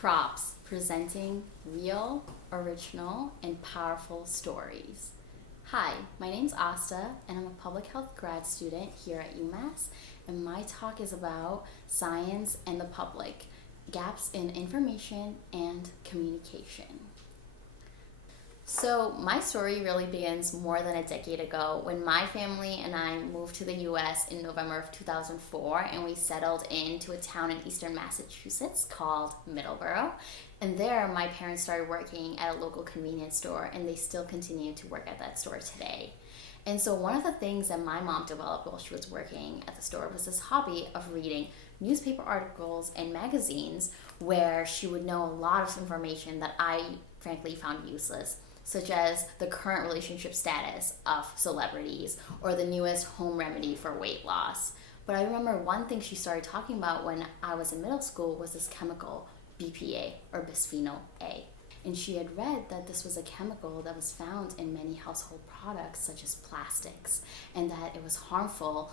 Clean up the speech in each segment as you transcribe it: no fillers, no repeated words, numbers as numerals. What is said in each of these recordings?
Props, presenting real, original, and powerful stories. Hi, my name's Aastha, and I'm a public health grad student here at UMass, and my talk is about science and the public, gaps in information and communication. So my story really begins more than a decade ago when my family and I moved to the US in November of 2004, and we settled into a town in eastern Massachusetts called Middleborough. And there my parents started working at a local convenience store, and they still continue to work at that store today. And so one of the things that my mom developed while she was working at the store was this hobby of reading newspaper articles and magazines, where she would know a lot of information that I frankly found useless, such as the current relationship status of celebrities or the newest home remedy for weight loss. But I remember one thing she started talking about when I was in middle school was this chemical, BPA or bisphenol A. And she had read that this was a chemical that was found in many household products such as plastics, and that it was harmful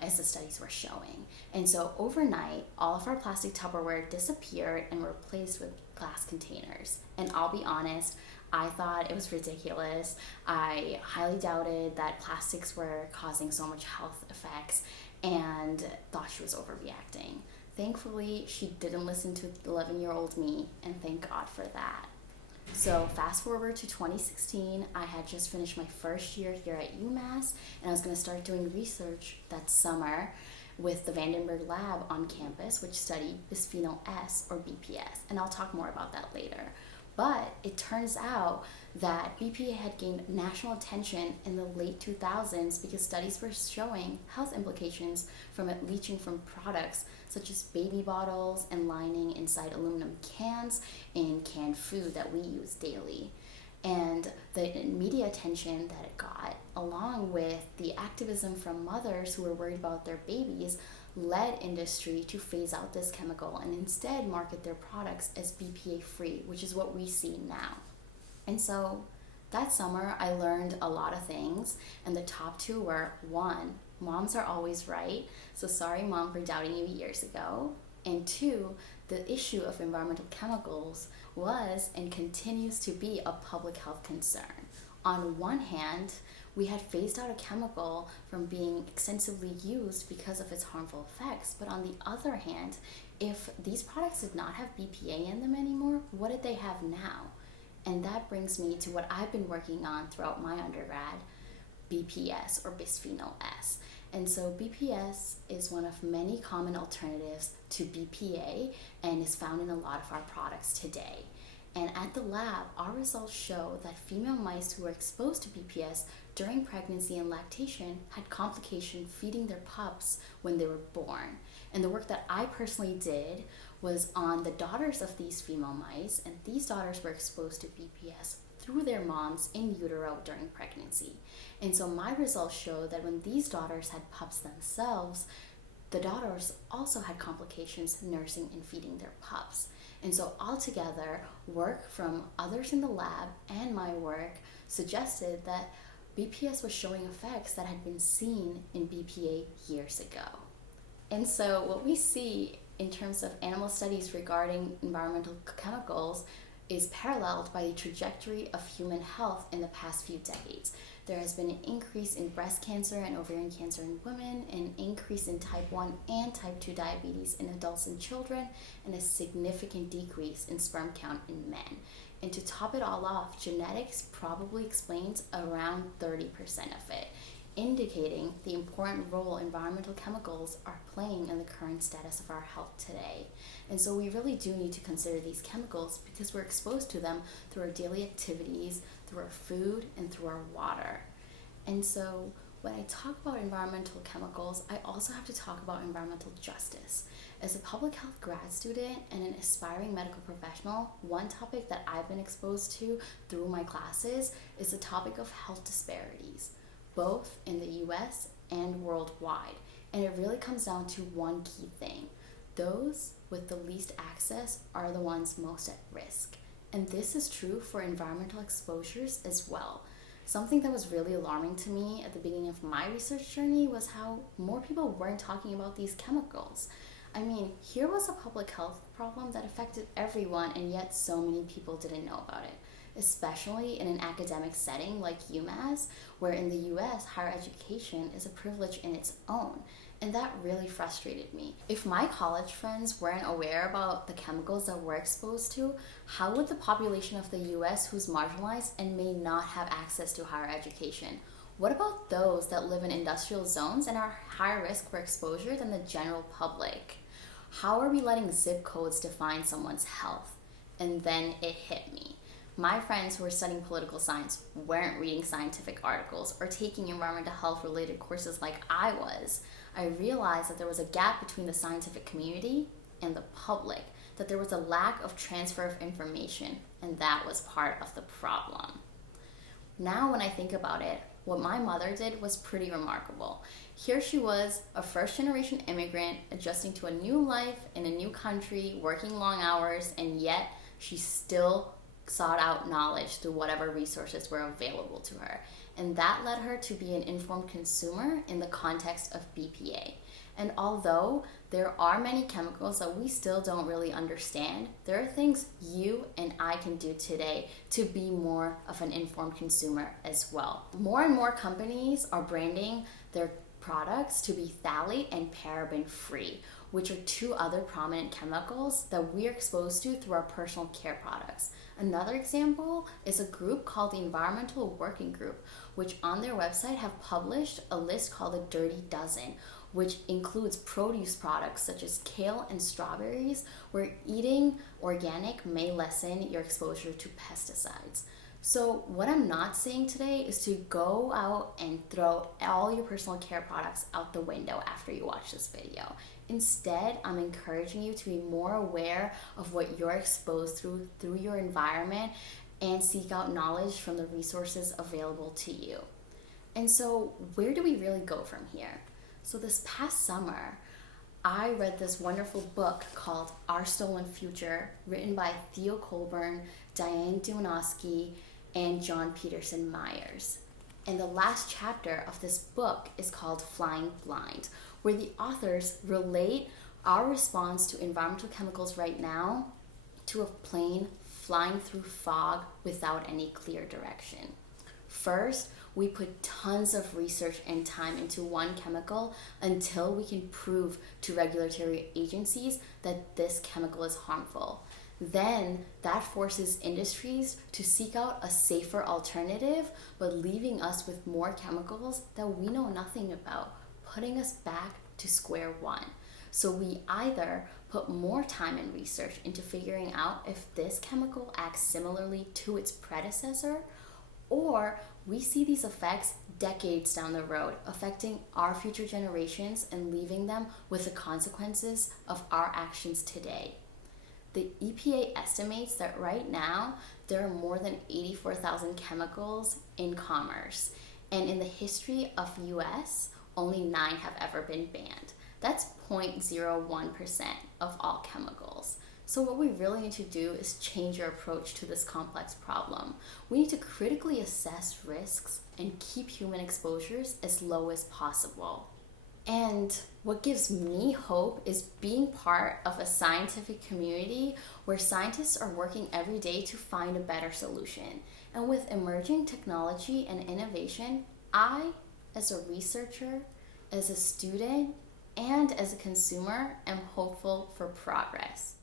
as the studies were showing. And so overnight, all of our plastic Tupperware disappeared and were replaced with glass containers. And I'll be honest, I thought it was ridiculous. I highly doubted that plastics were causing so much health effects and thought she was overreacting. Thankfully, she didn't listen to 11-year-old me, and thank God for that. So fast forward to 2016, I had just finished my first year here at UMass, and I was going to start doing research that summer with the Vandenberg lab on campus, which studied bisphenol S or BPS, and I'll talk more about that later. But it turns out that BPA had gained national attention in the late 2000s because studies were showing health implications from it leaching from products such as baby bottles and lining inside aluminum cans in canned food that we use daily. And the media attention that it got, along with the activism from mothers who were worried about their babies, led industry to phase out this chemical and instead market their products as BPA free, which is what we see now. And so that summer I learned a lot of things, and the top two were: one, moms are always right, so sorry mom for doubting you years ago; and two, the issue of environmental chemicals was and continues to be a public health concern. On one hand, we had phased out a chemical from being extensively used because of its harmful effects, but on the other hand, if these products did not have BPA in them anymore, what did they have now? And that brings me to what I've been working on throughout my undergrad, BPS or bisphenol S. And so BPS is one of many common alternatives to BPA and is found in a lot of our products today. And at the lab, our results show that female mice who were exposed to BPS during pregnancy and lactation had complications feeding their pups when they were born. And the work that I personally did was on the daughters of these female mice, and these daughters were exposed to BPS through their moms in utero during pregnancy. And so my results show that when these daughters had pups themselves, the daughters also had complications nursing and feeding their pups. And so altogether, work from others in the lab and my work suggested that BPS was showing effects that had been seen in BPA years ago. And so what we see in terms of animal studies regarding environmental chemicals is paralleled by the trajectory of human health in the past few decades. There has been an increase in breast cancer and ovarian cancer in women, an increase in type 1 and type 2 diabetes in adults and children, and a significant decrease in sperm count in men. And to top it all off, genetics probably explains around 30% of it, indicating the important role environmental chemicals are playing in the current status of our health today. And so we really do need to consider these chemicals because we're exposed to them through our daily activities, through our food, and through our water. And so when I talk about environmental chemicals, I also have to talk about environmental justice. As a public health grad student and an aspiring medical professional, one topic that I've been exposed to through my classes is the topic of health disparities, both in the US and worldwide. And it really comes down to one key thing: those with the least access are the ones most at risk. And this is true for environmental exposures as well. Something that was really alarming to me at the beginning of my research journey was how more people weren't talking about these chemicals. I mean, here was a public health problem that affected everyone, and yet so many people didn't know about it, especially in an academic setting like UMass, where in the US, higher education is a privilege in its own. And that really frustrated me. If my college friends weren't aware about the chemicals that we're exposed to, how would the population of the US who's marginalized and may not have access to higher education? What about those that live in industrial zones and are higher risk for exposure than the general public? How are we letting zip codes define someone's health? And then it hit me. My friends who were studying political science weren't reading scientific articles or taking environmental health related courses like I was. I realized that there was a gap between the scientific community and the public, that there was a lack of transfer of information, and that was part of the problem. Now, when I think about it, what my mother did was pretty remarkable. Here she was, a first generation immigrant, adjusting to a new life in a new country, working long hours, and yet she still sought out knowledge through whatever resources were available to her. And that led her to be an informed consumer in the context of BPA. And although there are many chemicals that we still don't really understand, there are things you and I can do today to be more of an informed consumer as well. More and more companies are branding their products to be phthalate and paraben free, which are two other prominent chemicals that we're exposed to through our personal care products. Another example is a group called the Environmental Working Group, which on their website have published a list called the Dirty Dozen, which includes produce products such as kale and strawberries, where eating organic may lessen your exposure to pesticides. So what I'm not saying today is to go out and throw all your personal care products out the window after you watch this video. Instead, I'm encouraging you to be more aware of what you're exposed through your environment and seek out knowledge from the resources available to you. And so where do we really go from here? So this past summer, I read this wonderful book called Our Stolen Future, written by Theo Colburn, Diane Dunoski, and John Peterson Myers. And the last chapter of this book is called Flying Blind, where the authors relate our response to environmental chemicals right now to a plane flying through fog without any clear direction. First, we put tons of research and time into one chemical until we can prove to regulatory agencies that this chemical is harmful. Then that forces industries to seek out a safer alternative, but leaving us with more chemicals that we know nothing about, putting us back to square one. So we either put more time and research into figuring out if this chemical acts similarly to its predecessor, or we see these effects decades down the road, affecting our future generations and leaving them with the consequences of our actions today. The EPA estimates that right now there are more than 84,000 chemicals in commerce, and in the history of US, only 9 have ever been banned. That's 0.01% of all chemicals. So what we really need to do is change our approach to this complex problem. We need to critically assess risks and keep human exposures as low as possible. And what gives me hope is being part of a scientific community where scientists are working every day to find a better solution. And with emerging technology and innovation, I, as a researcher, as a student, and as a consumer, am hopeful for progress.